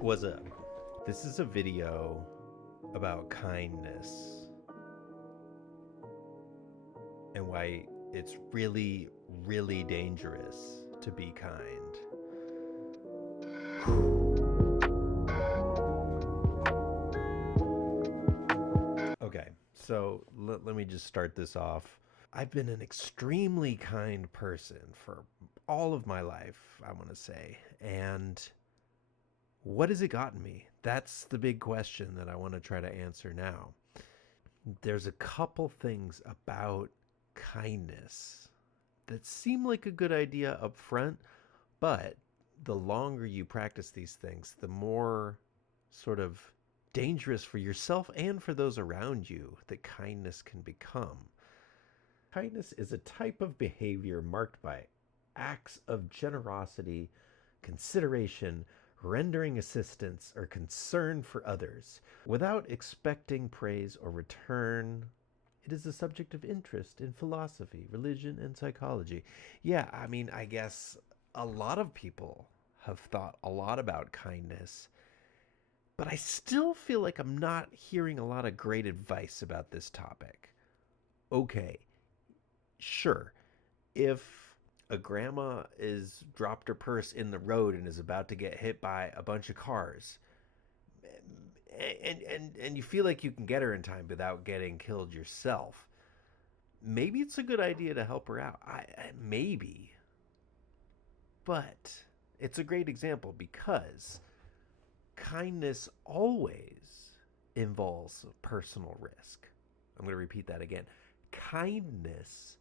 What's up? This is a video about kindness and why it's really, really dangerous to be kind. Okay, so let me just start this off. I've been an extremely kind person for all of my life, I want to say. And what has it gotten me? That's the big question that I want to try to answer now. There's a couple things about kindness that seem like a good idea up front, but the longer you practice these things, the more sort of dangerous for yourself and for those around you that kindness can become. Kindness is a type of behavior marked by acts of generosity, consideration, rendering assistance, or concern for others without expecting praise or return. It is a subject of interest in philosophy, religion, and psychology. Yeah, I mean, I guess a lot of people have thought a lot about kindness, but I still feel like I'm not hearing a lot of great advice about this topic. Okay, sure, if a grandma is dropped her purse in the road and is about to get hit by a bunch of cars, and you feel like you can get her in time without getting killed yourself, maybe it's a good idea to help her out. Maybe, but it's a great example because kindness always involves personal risk. I'm going to repeat that again. Kindness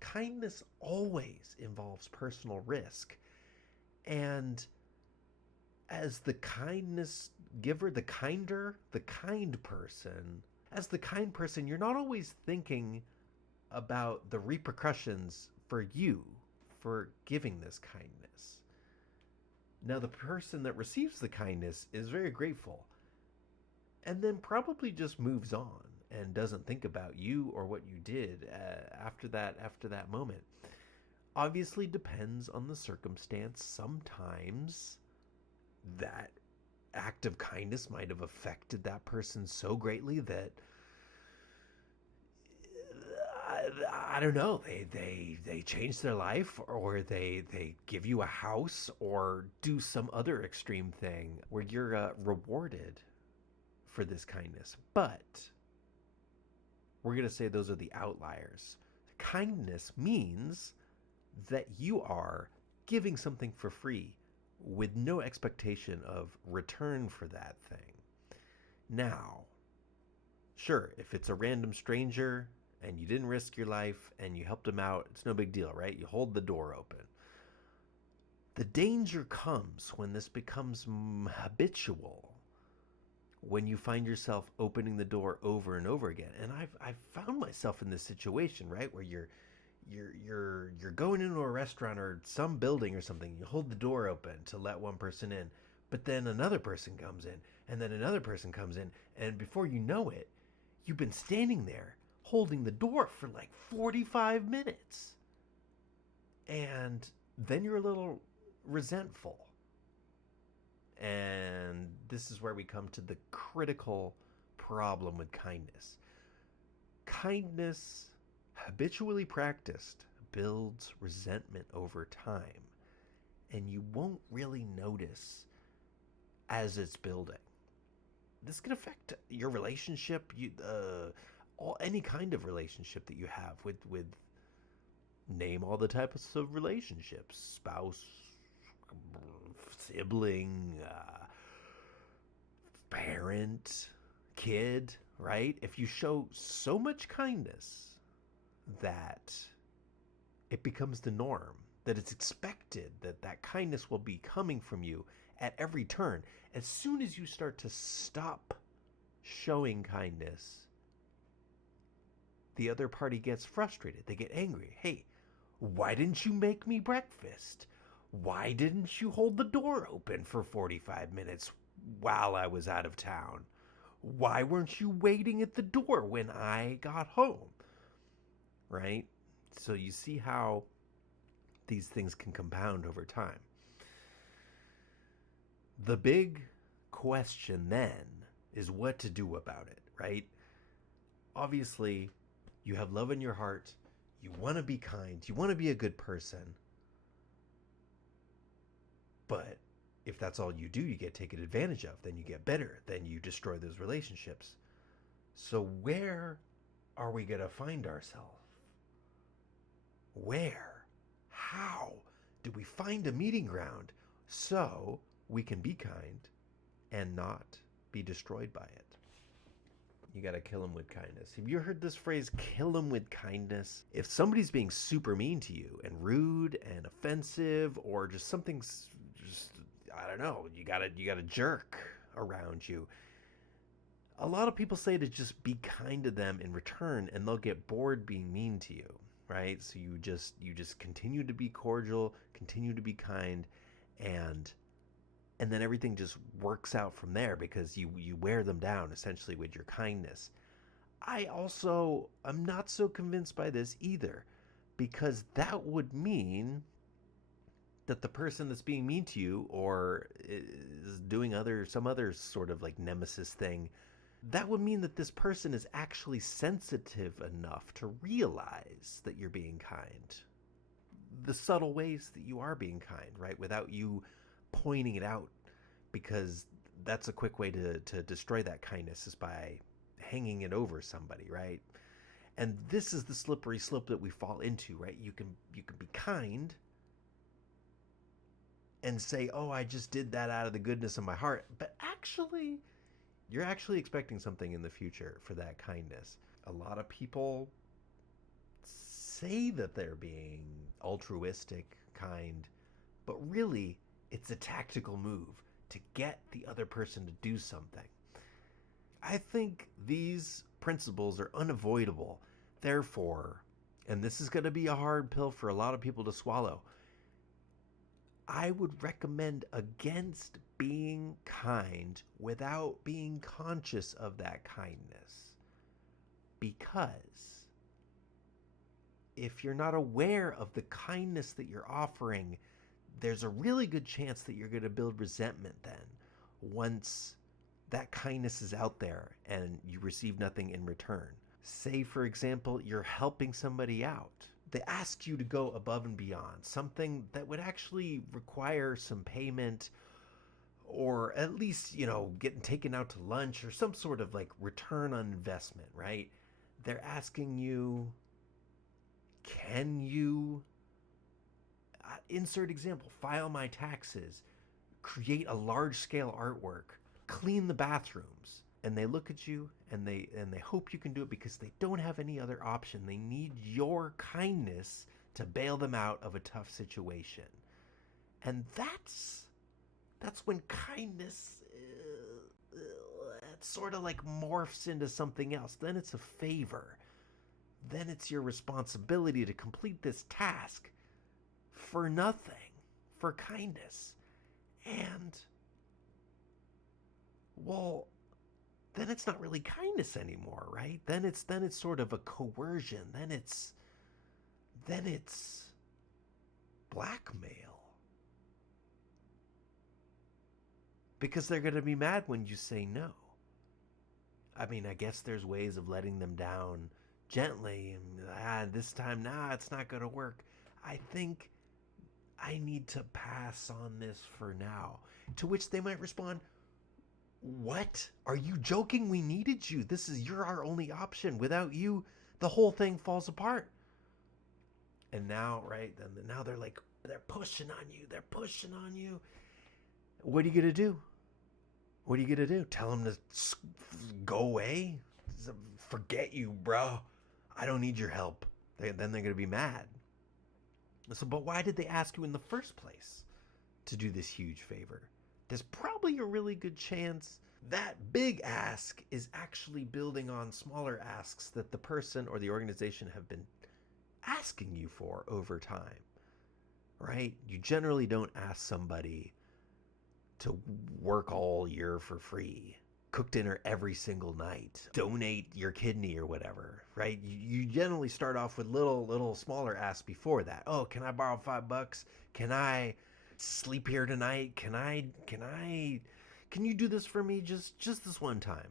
kindness always involves personal risk. And as the kindness giver, the kind person, as the kind person, you're not always thinking about the repercussions for you for giving this kindness. Now, the person that receives the kindness is very grateful and then probably just moves on and doesn't think about you or what you did after that moment. Obviously depends on the circumstance. Sometimes that act of kindness might have affected that person so greatly that I don't know. They change their life, or they give you a house, or do some other extreme thing where you're rewarded for this kindness. But we're gonna say those are the outliers. Kindness means that you are giving something for free with no expectation of return for that thing. Now, sure, if it's a random stranger and you didn't risk your life and you helped them out, it's no big deal, right? You hold the door open. The danger comes when this becomes habitual, when you find yourself opening the door over and over again. And I've found myself in this situation, right, where you're going into a restaurant or some building or something. You hold the door open to let one person in, but then another person comes in, and then another person comes in, and before you know it, you've been standing there holding the door for like 45 minutes. And then you're a little resentful. And this is where we come to the critical problem with kindness. Kindness, habitually practiced, builds resentment over time. And you won't really notice as it's building. This can affect your relationship, any kind of relationship that you have with name all the types of relationships: spouse, sibling, parent, kid, right? If you show so much kindness that it becomes the norm, that it's expected that that kindness will be coming from you at every turn, as soon as you start to stop showing kindness, the other party gets frustrated. They get angry. Hey, why didn't you make me breakfast? Why didn't you hold the door open for 45 minutes while I was out of town? Why weren't you waiting at the door when I got home? Right? So you see how these things can compound over time. The big question then is what to do about it, right? Obviously, you have love in your heart. You want to be kind. You want to be a good person. But if that's all you do, you get taken advantage of. Then you get bitter. Then you destroy those relationships. So, where are we going to find ourselves? Where? How do we find a meeting ground so we can be kind and not be destroyed by it? You got to kill them with kindness. Have you heard this phrase, kill them with kindness? If somebody's being super mean to you and rude and offensive, or just something's just, I don't know, you got a jerk around you. A lot of people say to just be kind to them in return, and they'll get bored being mean to you, right? So you just continue to be cordial, continue to be kind, and then everything just works out from there because you wear them down essentially with your kindness. I'm not so convinced by this either, because that would mean that the person that's being mean to you or is doing some other sort of like nemesis thing, that would mean that this person is actually sensitive enough to realize that you're being kind. The subtle ways that you are being kind, right? Without you pointing it out, because that's a quick way to destroy that kindness, is by hanging it over somebody, right? And this is the slippery slope that we fall into, right? You can be kind and say, "Oh, I just did that out of the goodness of my heart," but actually, you're actually expecting something in the future for that kindness. A lot of people say that they're being altruistic, kind, but really, it's a tactical move to get the other person to do something. I think these principles are unavoidable. Therefore, and this is going to be a hard pill for a lot of people to swallow, I would recommend against being kind without being conscious of that kindness. Because if you're not aware of the kindness that you're offering, there's a really good chance that you're going to build resentment then, once that kindness is out there and you receive nothing in return. Say, for example, you're helping somebody out. They ask you to go above and beyond, something that would actually require some payment, or at least, getting taken out to lunch or some sort of like return on investment, right? They're asking you, can you insert example, file my taxes, create a large scale artwork, clean the bathrooms? And they look at you and they hope you can do it because they don't have any other option. They need your kindness to bail them out of a tough situation. And that's when kindness sort of like morphs into something else. Then it's a favor. Then it's your responsibility to complete this task for nothing, for kindness. And, well, then it's not really kindness anymore, right? Then it's sort of a coercion. Then it's blackmail. Because they're going to be mad when you say no. I mean, I guess there's ways of letting them down gently, and this time, it's not going to work. I think I need to pass on this for now. To which they might respond, what? Are you joking? We needed you. You're our only option. Without you, the whole thing falls apart. And now, right, now they're pushing on you. They're pushing on you. What are you going to do? What are you going to do? Tell them to go away? Forget you, bro. I don't need your help. Then they're going to be mad. So, but why did they ask you in the first place to do this huge favor? There's probably a really good chance that big ask is actually building on smaller asks that the person or the organization have been asking you for over time, right? You generally don't ask somebody to work all year for free, cook dinner every single night, donate your kidney or whatever, right? You generally start off with little smaller asks before that. Oh, can I borrow $5? Can I sleep here tonight? Can you do this for me just this one time?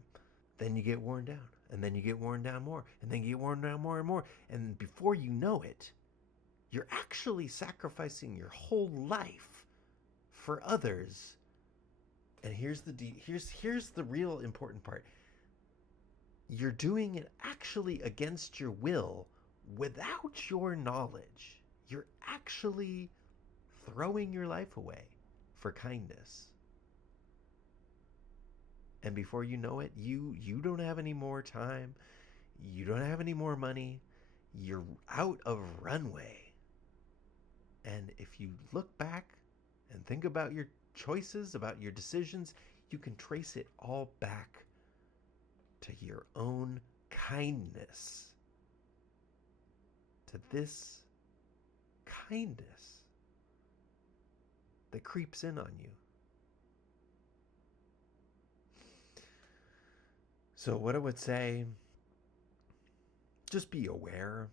Then you get worn down, and then you get worn down more, and then you get worn down more and more, and before you know it, you're actually sacrificing your whole life for others. And here's the real important part. You're doing it actually against your will, without your knowledge. You're actually throwing your life away for kindness. And before you know it, you don't have any more time. You don't have any more money. You're out of runway. And if you look back and think about your choices, about your decisions, you can trace it all back to your own kindness. To this kindness that creeps in on you. So what I would say, just be aware.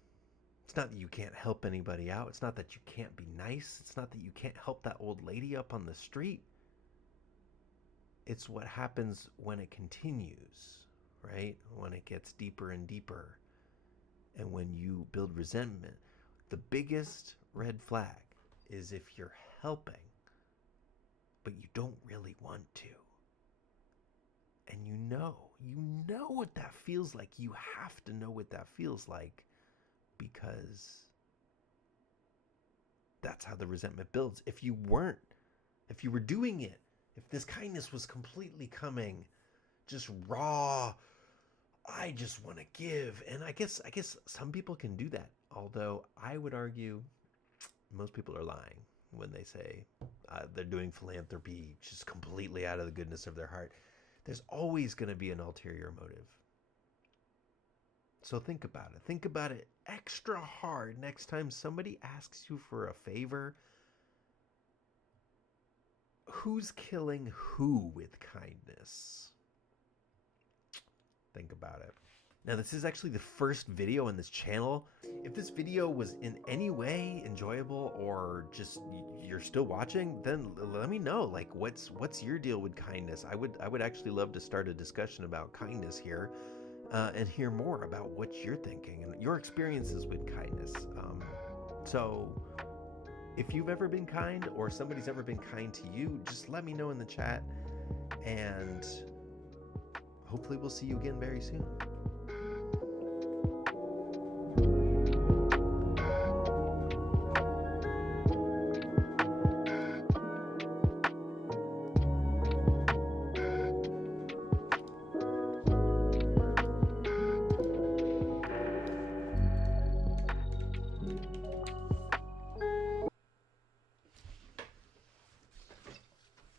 It's not that you can't help anybody out. It's not that you can't be nice. It's not that you can't help that old lady up on the street. It's what happens when it continues, right? When it gets deeper and deeper. And when you build resentment. The biggest red flag is if you're helping, but you don't really want to. And you know what that feels like. You have to know what that feels like, because that's how the resentment builds. If you were doing it, if this kindness was completely coming just raw, I just want to give. And I guess some people can do that. Although I would argue most people are lying when they say they're doing philanthropy just completely out of the goodness of their heart. There's always going to be an ulterior motive. So think about it. Think about it extra hard next time somebody asks you for a favor. Who's killing who with kindness? Think about it. Now, this is actually the first video on this channel. If this video was in any way enjoyable, or just you're still watching, then let me know. Like, what's your deal with kindness? I would actually love to start a discussion about kindness here, and hear more about what you're thinking and your experiences with kindness. So if you've ever been kind, or somebody's ever been kind to you, just let me know in the chat, and hopefully we'll see you again very soon.